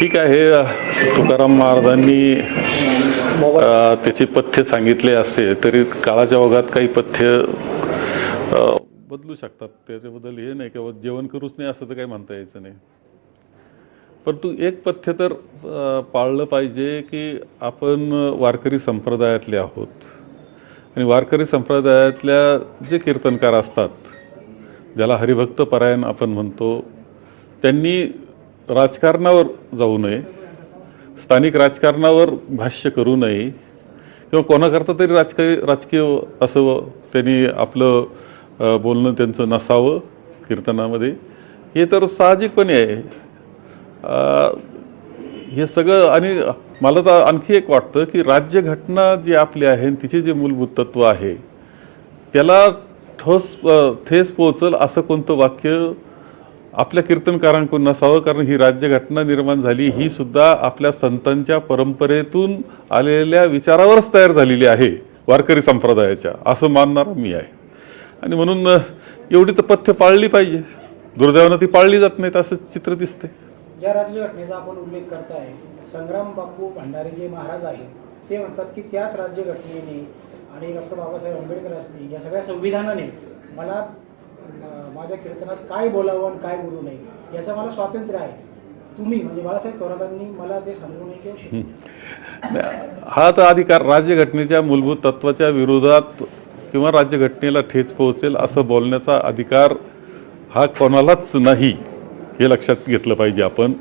ठीक आहे. तुकाराम महाराजांनी त्याचे पथ्य सांगितले असते तरी काळाच्या ओघात काही पथ्य बदलू शकतात. त्याच्याबद्दल हे नाही की जेवण करूच नाही असं तर काही म्हणता यायचं नाही. परंतु एक पथ्य तर पाळलं पाहिजे की आपण वारकरी संप्रदायातले आहोत आणि वारकरी संप्रदायातल्या जे कीर्तनकार असतात, ज्याला हरिभक्त परायण आपण म्हणतो, त्यांनी राजकारणावर जाऊ नये, स्थानिक राजकारणावर भाष्य करू नये किंवा कोणाकरता तरी राजकीय असं त्यांनी आपलं बोलणं त्यांचं नसावं कीर्तनामध्ये. हे तर साहजिकपणे आहे. हे सगळं. आणि मला तर आणखी एक वाटतं की राज्यघटना जी आपली आहे तिचे जे मूलभूत तत्व आहे त्याला ठेस पोहोचल असं कोणतं वाक्य आपल्या कीर्तनकारांकडून नसावं. कारण ही राज्यघटना निर्माण झाली ही सुद्धा आपल्या संतांच्या परंपरेतून आलेल्या विचारावरच तयार झालेली आहे, वारकरी संप्रदायाच्या, असं मानणारा मी आहे. आणि म्हणून एवढी तर पथ्य पाळली पाहिजे. दुर्दैवानं ती पाळली जात नाहीत असं चित्र दिसते. ज्या राज्यघटनेचा आपण उल्लेख करताय, संग्राम बापू भंडारी जे महाराज आहेत ते म्हणतात की त्याच राज्यघटनेने आणि डॉक्टर बाबासाहेब आंबेडकर असतील या सगळ्या संविधानाने मला माझ्या कीर्तनात काय बोलावं आणि काय बोलू नये याचं मला स्वातंत्र्य आहे. तुम्ही म्हणजे बाळासाहेब थोरातांनी मला ते सांगू नये किंवा शिकवू. हा तर अधिकार राज्यघटनेच्या मूलभूत तत्वाच्या विरोधात किंवा राज्यघटनेला ठेच पोहोचेल असं बोलण्याचा अधिकार हा कोणालाच नाही, हे लक्षात घेतलं पाहिजे आपण.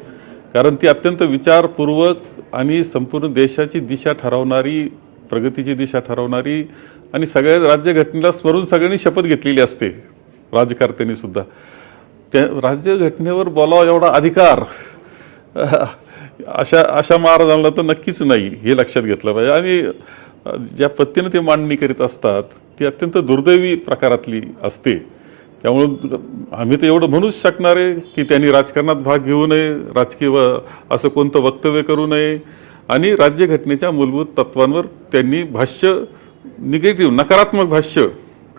कारण ती अत्यंत विचारपूर्वक आणि संपूर्ण देशाची दिशा ठरवणारी, प्रगतीची दिशा ठरवणारी आणि सगळ्या राज्यघटनेला स्मरून सगळ्यांनी शपथ घेतलेली असते, राजकारत्यांनी सुद्धा. त्या राज्यघटनेवर बोलावा एवढा अधिकार अशा महाराजांना तर नक्कीच नाही, हे लक्षात घेतलं पाहिजे. आणि ज्या पद्धतीनं ते मांडणी करीत असतात ती अत्यंत दुर्दैवी प्रकारातली असते. त्यामुळं आम्ही तर एवढं म्हणूच शकणार आहे की त्यांनी राजकारणात भाग घेऊ नये, राजकीय असं कोणतं वक्तव्य करू नये आणि राज्यघटनेच्या मूलभूत तत्वांवर त्यांनी भाष्य, निगेटिव्ह नकारात्मक भाष्य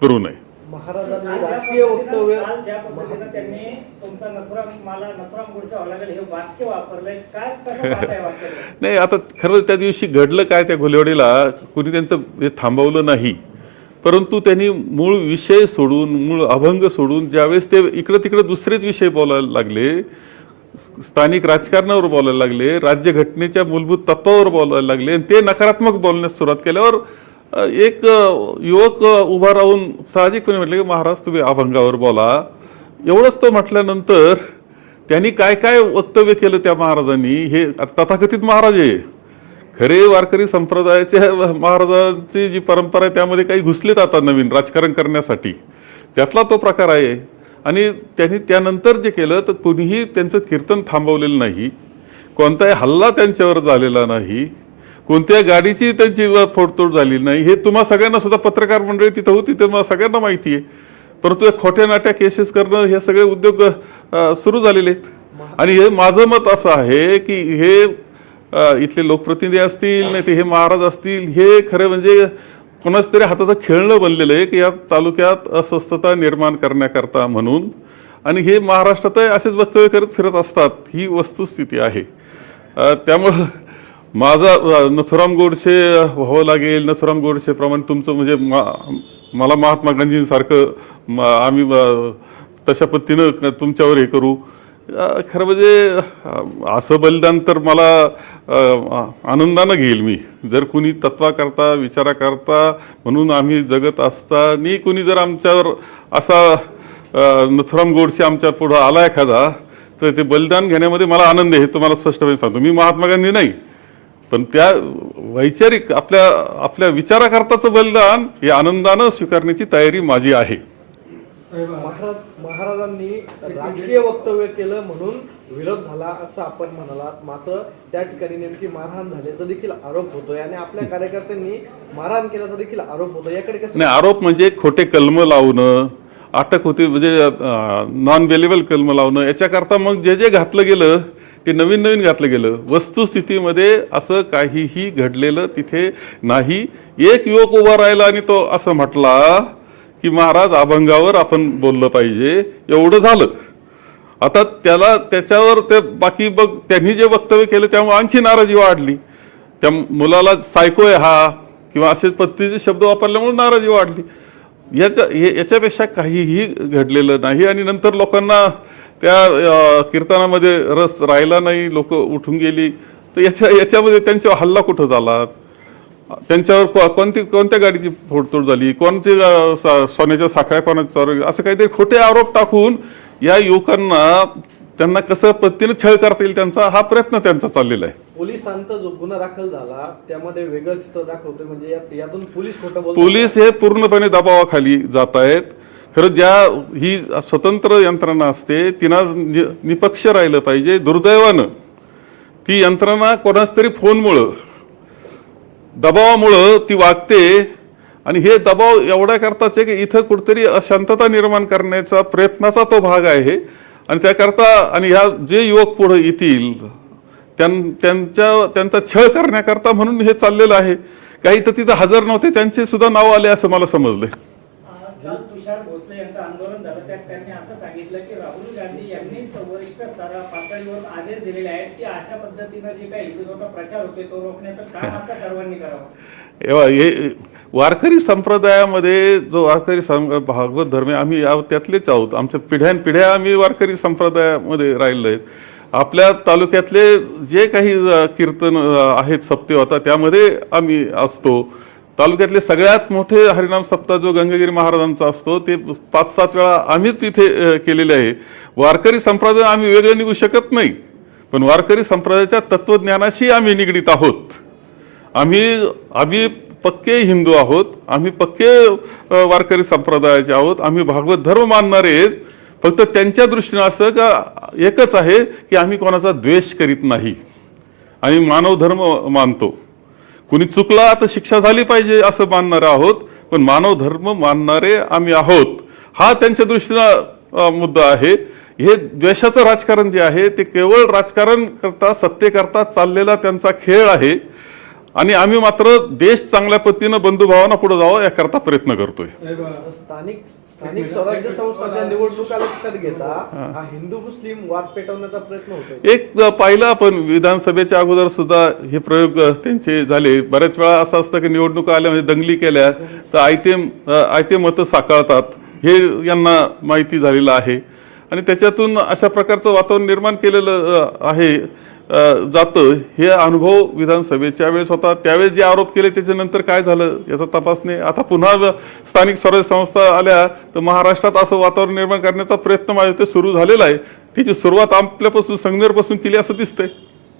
करू नये. महाराजांनी राजकीय वक्तव्य त्यांनी तुमचा नथुराम गोडसे व्हावं लागेल हे वाक्य वापरलंय, काय कसं पाहताय वाक्य? नाही, आता खरं त्या दिवशी घडलं काय, त्या घोलेवाडीला कुणी त्यांचं हे थांबवलं नाही. परंतु त्यांनी मूळ विषय सोडून, मूळ अभंग सोडून ज्यावेळेस ते इकडं तिकडं दुसरेच विषय बोलायला लागले, स्थानिक राजकारणावर बोलायला लागले, राज्यघटनेच्या मूलभूत तत्वावर बोलायला लागले आणि ते नकारात्मक बोलण्यास सुरुवात केल्यावर एक युवक उभा राहून साहजिकपणे म्हटले की महाराज तुम्ही अभंगावर बोला. एवढंच तो म्हटल्यानंतर त्यांनी काय काय वक्तव्य केलं त्या महाराजांनी, हे तथाकथित महाराज आहे, खरे वारकरी संप्रदायाच्या महाराजांची जी परंपरा आहे त्यामध्ये काही घुसलेत आता नवीन राजकारण करण्यासाठी, त्यातला तो प्रकार आहे. आणि त्यांनी त्यानंतर जे केलं तर कुणीही त्यांचं कीर्तन थांबवलेलं नाही, कोणताही हल्ला त्यांच्यावर झालेला नाही, कोणत्या गाडीची त्यांची फोडतोड झालेली नाही. हे तुम्हा सगळ्यांना सुद्धा, पत्रकार मंडळी तिथं होती ते मला सगळ्यांना माहिती आहे. परंतु खोट्या नाट्या केसेस करणं हे सगळे उद्योग सुरू झालेले आहेत. आणि हे माझं मत असं आहे की हे इथले लोकप्रतिनिधी असतील नाही ते हे महाराज असतील, हे खरं म्हणजे कोणाच तरी हाताचं खेळणं बनलेलं आहे की या तालुक्यात अस्वस्थता निर्माण करण्याकरता म्हणून. आणि हे महाराष्ट्रातही असेच वक्तव्य करत फिरत असतात, ही वस्तुस्थिती आहे. त्यामुळं माझा नथुराम गोडसे व्हावं लागेल, नथुराम गोडसेप्रमाणे तुमचं म्हणजे मला महात्मा गांधींसारखं आम्ही तशा पद्धतीनं तुमच्यावर हे करू, खरं म्हणजे असं बलिदान तर मला आनंदानं घेईल मी. जर कुणी तत्वाकरता, विचाराकरता म्हणून आम्ही जगत असताना कुणी जर आमच्यावर असा नथुराम गोडसे आमच्या पुढं आला एखादा, तर ते बलिदान घेण्यामध्ये मला आनंद आहे, हे तुम्हाला स्पष्टपणे सांगतो. मी महात्मा गांधी नाही, पण त्या वैचारिक आपल्या विचाराकरताचं बलिदान हे आनंदानं स्वीकारण्याची तयारी माझी आहे. महाराजांनी राजकीय वक्तव्य केलं म्हणून विरोध झाला असं आपण म्हणालात, मात्र त्या ठिकाणी नेमकी मारहाण झाल्याचा देखील आरोप होतोय आणि आपल्या कार्यकर्त्यांनी मारहाण केल्याचा देखील आरोप होतो. याकडे कसं? नाही, आरोप म्हणजे खोटे कलम लावणं, अटक होती म्हणजे नॉन बेलेबल कलम लावणं, याच्याकरता मग जे घातलं गेलं ते नवीन नवीन घातलं गेलं. वस्तुस्थितीमध्ये असं काहीही घडलेलं तिथे नाही. एक युवक उभा राहिला आणि तो असं म्हटला की महाराज अभंगावर आपण बोललं पाहिजे, एवढं झालं. आता त्याच्यावर ते बाकी बघ त्यांनी जे वक्तव्य केलं त्यामुळे आणखी नाराजी वाढली. त्या मुलाला सायको आहे हा किंवा असे पद्धतीचे शब्द वापरल्यामुळे नाराजी वाढली. याच्यापेक्षा काहीही घडलेलं नाही. आणि नंतर लोकांना त्या कीर्तनामध्ये रस राहिला नाही, लोक उठून गेली. तर याच्यामध्ये त्यांच्यावर हल्ला कुठं झाला, त्यांच्यावर कोणत्या गाडीची फोडतोड झाली, कोणती सोन्याच्या साखळ्या कोणाच्या चोरी, असं काहीतरी खोटे आरोप टाकून या युवकांना त्यांना कसं पद्धतीने छळ करता येईल त्यांचा हा प्रयत्न त्यांचा चाललेला आहे. पोलिसांचा जो गुन्हा दाखल झाला त्यामध्ये वेगळं चित्र दाखवतोय, म्हणजे यातून पोलीस खोटं बोलतात. पोलीस हे पूर्णपणे दबावाखाली जात आहेत. खरं ही स्वतंत्र यंत्रणा असते तिनं निपक्ष राहिलं पाहिजे. दुर्दैवानं ती यंत्रणा कोणाच तरी फोनमुळं दबावामुळं ती वागते. आणि हे दबाव एवढ्या करताच आहे की इथं कुठेतरी अशांतता निर्माण करण्याचा प्रयत्नाचा तो भाग आहे. आणि त्याकरता आणि ह्या जे युवक पुढे येतील त्यांचा छळ करण्याकरता म्हणून हे चाललेलं आहे. काही तर तिथं हजर नव्हते त्यांचे सुद्धा नाव आले असं मला समजलंय. काल तुषार भोसले यांचं आंदोलन झालं, त्यात त्यांनी असं सांगितलं की राहुल गांधी यांनीच वरिष्ठ पातळीवर आदेश दिलेले आहेत की अशा पद्धतीनं जे काही हिंदुत्वाचा प्रचार होतोय तो रोखण्याचं काम आता सर्वांनी करावं. हे वारकरी संप्रदायामध्ये जो वारकरी भागवत धर्म आम्ही त्यातलेच आहोत. आमच्या पिढ्यानपिढ्या आम्ही वारकरी संप्रदायामध्ये राहिलो आहेत. आपल्या तालुक्यातले जे काही कीर्तन आहेत सप्ते होता त्यामध्ये आम्ही असतो. तालुक्यातले सगळ्यात मोठे हरिनाम सप्ताह जो गंगागिरी महाराजांचा असतो ते 5-7 वेळा आम्हीच इथे केलेले आहे. वारकरी संप्रदाय आम्ही वेगळे निघू शकत नाही, पण वारकरी संप्रदायाच्या तत्वज्ञानाशी आम्ही निगडीत आहोत. आम्ही पक्के हिंदू आहोत, आम्ही पक्के वारकरी संप्रदायाचे आहोत. आम्ही भागवत धर्म मानणारे आहेत. फक्त त्यांच्या दृष्टीने असं का एकच आहे की आम्ही कोणाचा द्वेष करीत नाही आणि मानव धर्म मानतो. कुणी चुकला तर शिक्षा झाली पाहिजे असं मानणारे आहोत, पण मानव धर्म मानणारे आम्ही आहोत हा त्यांच्या दृष्टीनं मुद्दा आहे. हे द्वेषाचं राजकारण जे आहे ते केवळ राजकारण करता सत्तेकरता चाललेला त्यांचा खेळ आहे. आणि आम्ही मात्र देश चांगल्या पद्धतीनं बंधुभावांना पुढे जावं याकरता प्रयत्न करतोय. स्थानिक स्वराज्य संस्थांच्या निवडणुका लक्षात घेता हा हिंदू मुस्लिम वाद पेटवण्याचा प्रयत्न होतोय. एक पाहिलं आपण विधानसभेच्या अगोदर सुद्धा हे प्रयोग त्यांचे झाले. बऱ्याच वेळा असं असतं की निवडणुका आल्या म्हणजे दंगली केल्या तर आयते मतं साकारतात हे यांना माहिती झालेलं आहे. आणि त्याच्यातून अशा प्रकारचं वातावरण निर्माण केलेलं आहे जातं. हे अनुभव विधानसभेच्या वेळेस होता. त्यावेळेस जे आरोप केले त्याच्यानंतर काय झालं याचा तपास नाही. आता पुन्हा स्थानिक स्वराज्य संस्था आल्या तर महाराष्ट्रात असं वातावरण निर्माण करण्याचा प्रयत्न माझ्या ते सुरू झालेला आहे. त्याची सुरुवात आपल्यापासून संगनेरपासून केली असं दिसतंय.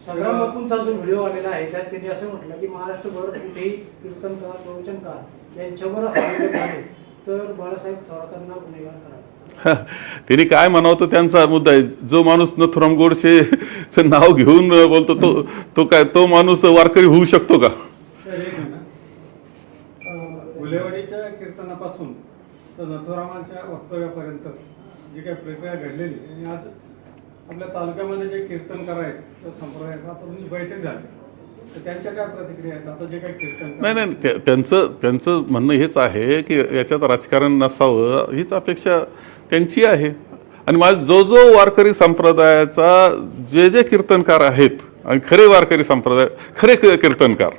संग्राम बापूंचा जो व्हिडिओ आलेला आहे त्यात त्यांनी असं म्हटलं की महाराष्ट्रभर कुठेही कीर्तनकार प्रवचनकार यांच्यावर हल्ले झाले तर बाळासाहेब थोरातांना गुन्हेगार करा. त्यांनी काय म्हणावं तर त्यांचा मुद्दा आहे. जो माणूस नथुराम गोडसेचं नाव घेऊन बोलतो तो माणूस वारकरी होऊ शकतो का? गुलेवाडीच्या कीर्तनापासून तर नथुरामांच्या वक्तव्यापर्यंत जी काही प्रक्रिया घडलेली आणि आज आपल्या तालुक्यामध्ये जे कीर्तनकार आहेत त्या संप्रदायात आता बैठक झाली तर त्यांच्या काय प्रतिक्रिया आहेत? आता जे काही कीर्तन नाही त्यांचं म्हणणं हेच आहे की याच्यात राजकारण नसावं हीच अपेक्षा त्यांची आहे. आणि माझा जो वारकरी संप्रदायाचा जे कीर्तनकार आहेत आणि खरे वारकरी संप्रदाय खरे कीर्तनकार,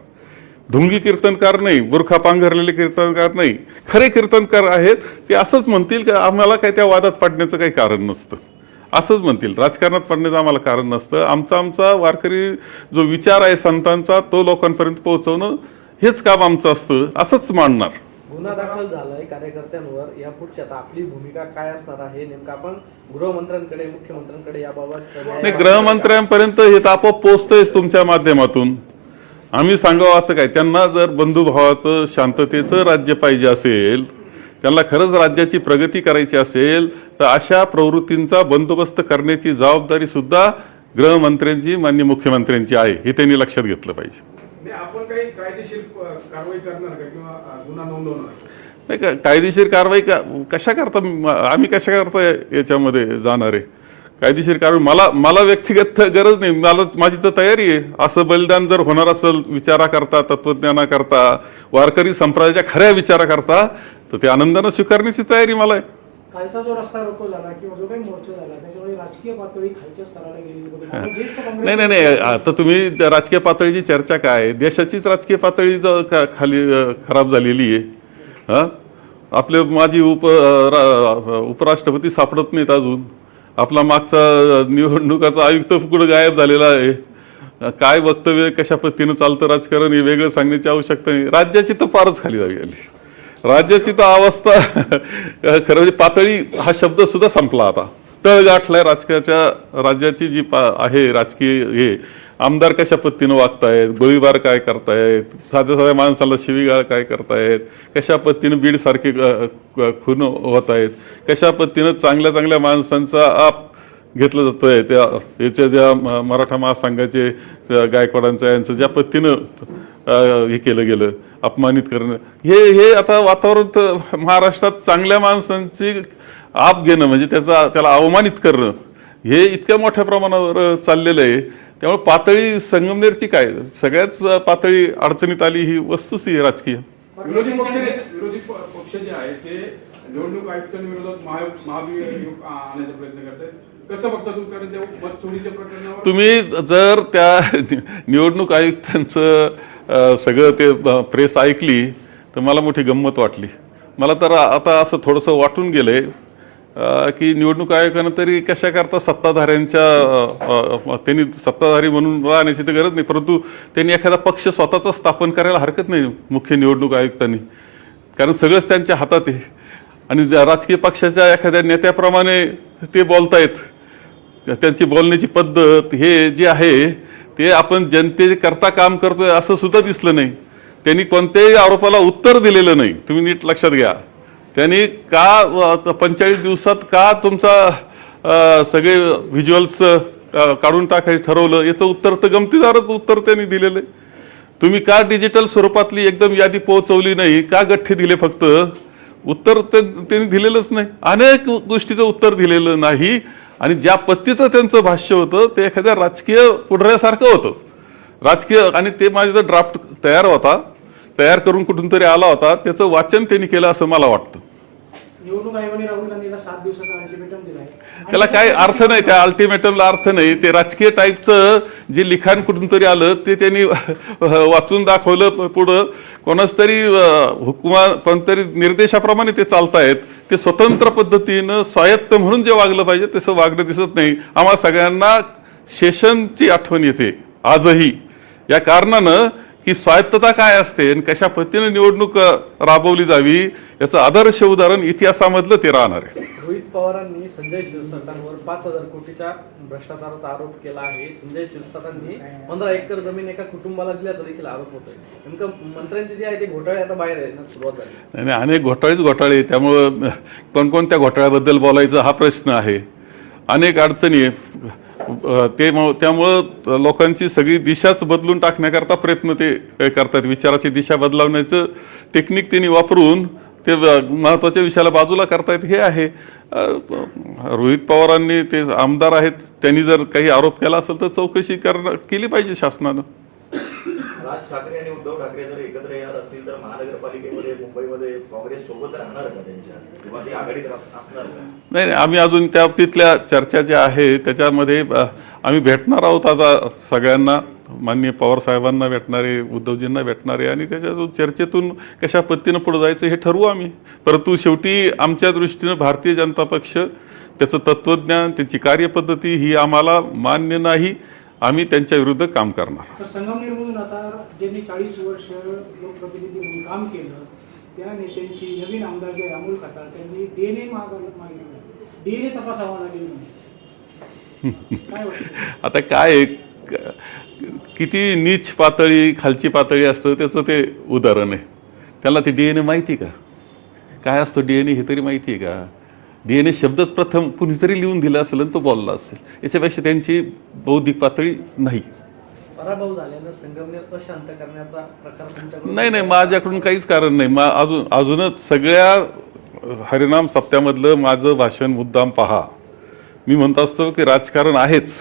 ढुंगी कीर्तनकार नाही, बुरखा पांघरलेले कीर्तनकार नाही, खरे कीर्तनकार आहेत ते असंच म्हणतील की आम्हाला काही त्या वादात पडण्याचं काही कारण नसतं. असंच म्हणतील, राजकारणात पडण्याचं आम्हाला कारण नसतं. आमचा वारकरी जो विचार आहे संतांचा तो लोकांपर्यंत पोहोचवणं हेच काम आमचं असतं असंच मानणार. गुन्हा दाखल झालाय कार्यकर्त्यांवर, यापुढची आता आपली भूमिका काय असणार आहे नेमकं? आपण गृहमंत्र्यांकडे मुख्यमंत्र्यांकडे याबाबत नाही, गृहमंत्र्यांपर्यंत हे तर आपोआप पोहोचतंयच तुमच्या माध्यमातून. आम्ही सांगावं असं काय, त्यांना जर बंधुभावाचं शांततेचं राज्य पाहिजे असेल, त्यांना खरंच राज्याची प्रगती करायची असेल तर अशा प्रवृत्तींचा बंदोबस्त करण्याची जबाबदारी सुद्धा गृहमंत्र्यांची माननीय मुख्यमंत्र्यांची आहे हे त्यांनी लक्षात घेतलं पाहिजे. आपण काही कायदेशीर कारवाई करणार का किंवा गुन्हा नोंदवणार? नाही, कायदेशीर कारवाई कशा करता आम्ही कशा करता याच्यामध्ये जाणार आहे? कायदेशीर कारवाई मला व्यक्तिगत गरज नाही, माझी तर तयारी आहे. असं बलिदान जर होणार असेल विचाराकरता, तत्वज्ञानाकरता, वारकरी संप्रदायाच्या खऱ्या विचाराकरता तर ते आनंदानं स्वीकारण्याची तयारी मला आहे. कालचा जो रस्ता रोको झाला किंवा जो काही मोर्चा झाला त्याच्यामुळे राजकीय पातळी खालच्या स्तराला गेलेली बघितली. आपण ज्येष्ठ काँग्रेस नाही आता तुम्ही राजकीय पातळीची चर्चा काय आहे? देशाचीच राजकीय पातळी खाली खराब झालेली आहे. हां, आपले माजी उपराष्ट्रपती सापडत नाहीत अजून. आपला मागचा निवडणुकाचा आयुक्त कुठं गायब झालेला आहे. काय वक्तव्य कशा पद्धतीनं चालतं राजकारण हे वेगळं सांगण्याची आवश्यकता नाही. राज्याची तर फारच खाली जावी आली. राज्याची तर अवस्था खरं म्हणजे पातळी हा शब्द सुद्धा संपला आता. तळ गाठलाय राजकीयाच्या. राज्याची जी आहे राजकीय हे आमदार कशा पद्धतीनं वागतायत, गोळीबार काय करतायत, साध्या साध्या माणसाला शिवीगाळ काय करतायत, कशा पद्धतीनं बीडसारखे खून होत आहेत, कशा पद्धतीनं चांगल्या चांगल्या माणसांचा आप घेतलं जातं आहे. त्या याच्या ज्या मराठा महासंघाचे गायकवाडांचं यांचं ज्या पद्धतीनं हे केलं गेलं, अपमानित करणं, हे आता वातावरण महाराष्ट्रात चांगल्या माणसांची आप घेणं म्हणजे त्याला अवमानित करणं हे इतक्या मोठ्या प्रमाणावर चाललेलं आहे. त्यामुळे पातळी संगमनेरची काय सगळ्याच पातळी अडचणीत आली ही वस्तूच ही राजकीय. विरोधी पक्ष जे आहे ते निवडणूक आयुक्तांविरोधात महाभियोग आणण्याचा प्रयत्न करतात. कसं बघता तुम्ही? कारण त्या मत चोरीच्या प्रकरणावर तुम्ही जर त्या निवडणूक आयुक्तांचं सगळं ते प्रेस ऐकली तर मला मोठी गंमत वाटली. मला तर आता असं थोडंसं वाटून गेलंय की निवडणूक आयोगानं तरी कशा करता सत्ताधाऱ्यांच्या त्यांनी सत्ताधारी म्हणून राहण्याची तर गरज नाही, परंतु त्यांनी एखादा पक्ष स्वतःचा स्थापन करायला हरकत नाही मुख्य निवडणूक आयुक्तांनी. कारण सगळंच त्यांच्या हातात आहे आणि राजकीय पक्षाच्या एखाद्या नेत्याप्रमाणे ते बोलतायत. त्यांची बोलण्याची पद्धत हे जे आहे ते आपण जनतेकरता काम करतोय असं सुद्धा दिसलं नाही. त्यांनी कोणत्याही आरोपाला उत्तर दिलेलं नाही. तुम्ही नीट लक्षात घ्या. त्यांनी का 45 दिवसात का तुमचा सगळे व्हिज्युअल्स काढून टाकायचं ठरवलं याचं उत्तर तर गमतीदारच उत्तर त्यांनी दिलेलं आहे. तुम्ही का डिजिटल स्वरूपातली एकदम यादी पोहोचवली नाही, का गठ्ठे दिले फक्त, उत्तर त्यांनी दिलेलंच नाही. अनेक गोष्टीचं उत्तर दिलेलं नाही आणि ज्या पद्धतीचं त्यांचं भाष्य होतं ते एखाद्या राजकीय पुढाऱ्यासारखं होतं. राजकीय आणि ते माझा ड्राफ्ट तयार करून कुठून तरी आला होता, त्याचं वाचन त्यांनी केलं असं मला वाटतं. निवडणूक आयोगाने राहुल गांधीला 7 दिवसाचा अल्टिमेटम दिलाय. त्याला काय अर्थ नाही, त्या अल्टिमेटमला अर्थ नाही. ते राजकीय टाईपचं जे लिखाण कुठून तरी आलं ते त्यांनी वाचून दाखवलं. पुढं कोणाच तरी कोणतरी निर्देशाप्रमाणे ते चालतायत. ते स्वतंत्र पद्धतीनं स्वायत्त म्हणून जे वागलं पाहिजे तसं वागणं दिसत नाही. आम्हाला सगळ्यांना शेषनची आठवण येते आजही या कारणानं की स्वायत्तता काय असते आणि कशा पद्धतीने निवडणूक राबवली जावी याचं आदर्श उदाहरण इतिहासामधलं ते राहणार आहे. रोहित पवारांनी संजय शिरसाटांवर 5,000 कोटीचा भ्रष्टाचाराचा आरोप केला आहे. संजय शिरसाटांनी 15 एकर जमीन एका कुटुंबाला दिल्याचा देखील आरोप होतोय. नेमकं मंत्र्यांचे जे आहे ते घोटाळे आता बाहेर आहे ना, सुरुवात झाली. नाही अनेक घोटाळे. त्यामुळं कोणकोणत्या घोटाळ्याबद्दल बोलायचं हा प्रश्न आहे. अनेक अडचणी आहे. त्यामुळं लोकांची सगळी दिशाच बदलून टाकण्याकरता प्रयत्न ते करतात. विचाराची दिशा बदलवण्याचं टेक्निक त्यांनी वापरून ते महत्त्वाच्या विषयाला बाजूला करतायत हे आहे. रोहित पवारांनी ते आमदार आहेत, त्यांनी जर काही आरोप केला असेल तर चौकशी केली पाहिजे शासनानं. राज ठाकरे आणि उद्धव ठाकरे जर एकत्र येणार असतील तर महानगरपालिकेमध्ये मुंबईमध्ये काँग्रेस सोबत राहणार का त्यांच्या, किंवा ते आघाडीत असणार का? नाही आम्ही अजून त्या बाबतीतल्या चर्चा ज्या आहे त्याच्यामध्ये आम्ही भेटणार आहोत आता सगळ्यांना. माननीय पवार साहेबांना भेटणारे, उद्धवजींना भेटणारे आणि त्याच्या चर्चेतून कशा पद्धतीनं पुढे जायचं हे ठरवू आम्ही. परंतु शेवटी आमच्या दृष्टीनं भारतीय जनता पक्ष त्याचं तत्त्वज्ञान त्याची कार्यपद्धती ही आम्हाला मान्य नाही. आम्ही त्यांच्या विरुद्ध काम करणार. तर संगमनेरमधून आता ज्यांनी 40 वर्ष लोकप्रतिनिधी म्हणून काम केलं त्या नेत्यांची नवीन आमदार जे अमोल खताळ त्यांनी DNA मागितलं. DNA तपासावा लागेल म्हणे. काय वाटतं? आता काय किती नीच पातळी खालची पातळी असतं त्याचं ते उदाहरण आहे. त्याला ते DNA माहिती का, काय असतं DNA हे तरी माहिती आहे का? DNA शब्दच प्रथम कुणीतरी लिहून दिला असेल आणि तो बोलला असेल. याच्यापेक्षा त्यांची बौद्धिक पातळी नाही. पराभव झाल्यानं संगमनेर अशांत करण्याचा प्रकार तुमच्याकडून नाही माझ्याकडून काहीच कारण नाही. अजूनच सगळ्या हरिनाम सप्त्यामधलं माझं भाषण मुद्दाम पहा. मी म्हणत असतो की राजकारण आहेच,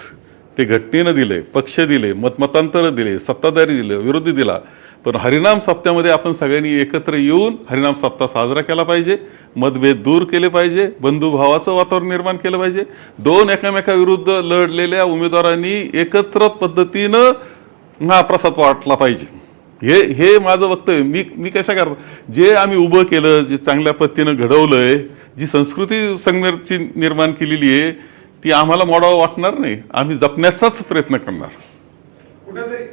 ते घटनेनं दिले, पक्ष दिले, मतमतांतरं दिले, सत्ताधारी दिले, विरोधी दिला, पण हरिनाम सप्त्यामध्ये आपण सगळ्यांनी एकत्र येऊन हरिनाम सप्ताह साजरा केला पाहिजे मतभेद दूर केले पाहिजे, बंधुभावाचं वातावरण निर्माण केलं पाहिजे. दोन एकामेकाविरुद्ध लढलेल्या उमेदवारांनी एकत्र पद्धतीनं महाप्रसाद वाटला पाहिजे. हे माझं वक्तव्य. मी कशा करतो, जे आम्ही उभं केलं, जे चांगल्या पद्धतीनं घडवलंय, जी संस्कृती संगमेरची निर्माण केलेली आहे, ती आम्हाला मोडावं वाटणार नाही. आम्ही जपण्याचाच प्रयत्न करणार.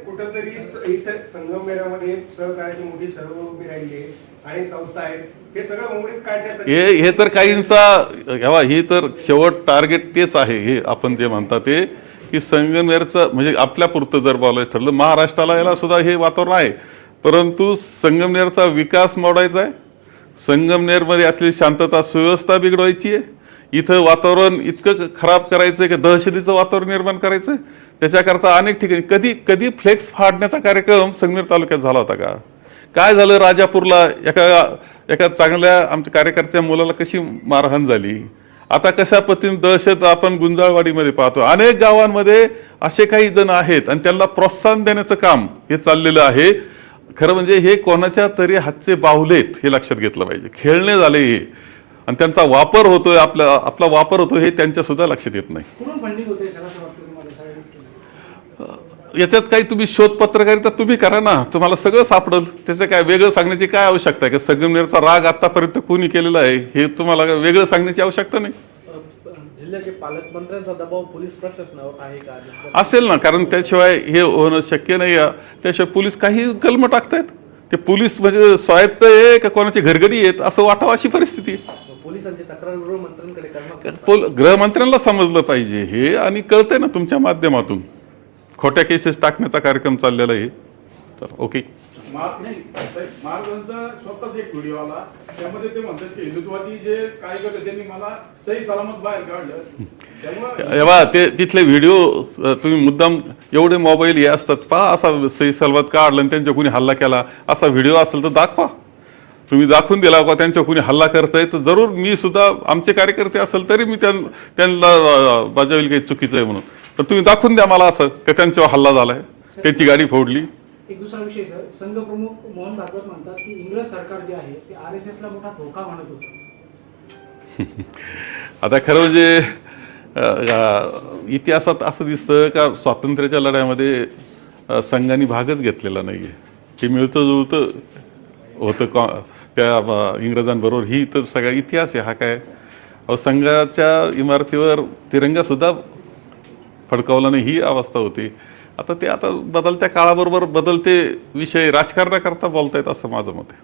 कुठंतरी इथे संगमनेरामध्ये सहकार्याची मोठी सर्व उभी राहिली आहे, अनेक संस्था आहेत, हे सगळं मोडीत काढण्यासाठी हे तर काहींचा हे तर शेवट टार्गेट तेच आहे. हे आपण जे म्हणता ते की संगमनेरचं म्हणजे आपल्या पुरतं जर बोलायचं ठरलं, महाराष्ट्राला याला सुद्धा हे वातावरण आहे, परंतु संगमनेरचा विकास मोडायचा आहे. संगमनेरमध्ये असलेली शांतता सुव्यवस्था बिघडवायची आहे. इथं वातावरण इतकं खराब करायचं आहे की दहशतीचं वातावरण निर्माण करायचं आहे. त्याच्याकरता अनेक ठिकाणी कधी फ्लेक्स फाडण्याचा कार्यक्रम संगमेर तालुक्यात झाला होता का? काय झालं राजापूरला एका चांगल्या आमच्या कार्यकर्त्या मुलाला कशी मारहाण झाली. आता कशा पद्धतीने दहशत आपण गुंजाळवाडीमध्ये पाहतो. अनेक गावांमध्ये असे काही जण आहेत आणि त्यांना प्रोत्साहन देण्याचं काम हे चाललेलं आहे. खरं म्हणजे हे कोणाच्या तरी हातचे बाहुलेत हे लक्षात घेतलं पाहिजे. खेळणे झाले हे आणि त्यांचा वापर होतोय, आपला वापर होतोय हे त्यांच्या सुद्धा लक्षात येत नाही. कुठून फंडिंग होते सर असं वाटतं तुम्हाला सगळ्या गोष्टी? याच्यात काही तुम्ही शोध पत्रकारिता तुम्ही करा ना, तुम्हाला सगळं सापडेल. त्याचं काय वेगळं सांगण्याची काय आवश्यकता आहे? की संगमनेरचा राग आतापर्यंत कोणी केलेला आहे हे तुम्हाला वेगळं सांगण्याची आवश्यकता नाही. जिल्ह्याचे पालकमंत्र्यांचा दबाव पोलीस प्रशासनावर आहे का? असेल ना, कारण त्याशिवाय हे होणं शक्य नाही. त्याशिवाय पोलीस काही कलम टाकतायत. ते पोलीस म्हणजे स्वायत्त आहे का कोणाची घरगडी आहेत असं वाटावं अशी परिस्थिती आहे. पोलिसांची तक्रार गृहमंत्र्यांकडे करणार. गृहमंत्र्यांना समजलं पाहिजे हे आणि कळतंय ना तुमच्या माध्यमातून. खोट्या केसेस टाकण्याचा कार्यक्रम चाललेला आहे. तर ओके. महाराजांचा स्वतःच एक व्हिडिओ आला, त्यामध्ये ते म्हणतात की हिंदुत्वादी जे कार्यकर्ते त्यांनी मला सही सलामत बाहेर काढलं. तेव्हा ते तिथले व्हिडिओ तुम्ही मुद्दाम एवढे मोबाईल हे असतात, पहा असा सही सलामत काढलं आणि त्यांच्या कुणी हल्ला केला असा व्हिडिओ असेल तर दाखवा. तुम्ही दाखवून दिला का त्यांच्या कुणी हल्ला करताय तर जरूर मी सुद्धा आमचे कार्यकर्ते असेल तरी मी त्यांना बजावेल काही चुकीचं आहे म्हणून. पण तुम्ही दाखवून द्या मला असं की त्यांच्यावर हल्ला झालाय, त्यांची गाडी फोडली. एक दुसरा विषय सर, संघ प्रमुख मोहन भागवत म्हणतात की इंग्रज सरकार जे आहे ते RSS ला मोठा धोका मानत होतं. आता खरं म्हणजे इतिहासात असं दिसतं का स्वातंत्र्याच्या लढ्यामध्ये संघाने भागच घेतलेला नाही आहे. हे मिळतं जुळतं होतं त्या इंग्रजांबरोबर. ही तर सगळा इतिहास आहे हा. काय संघाच्या इमारतीवर तिरंगासुद्धा फडकावला नाही ही अवस्था होती. आता बदलत्या काळाबरोबर बदलते विषय राजकारणाकरता बोलतायत असं माझं मत आहे.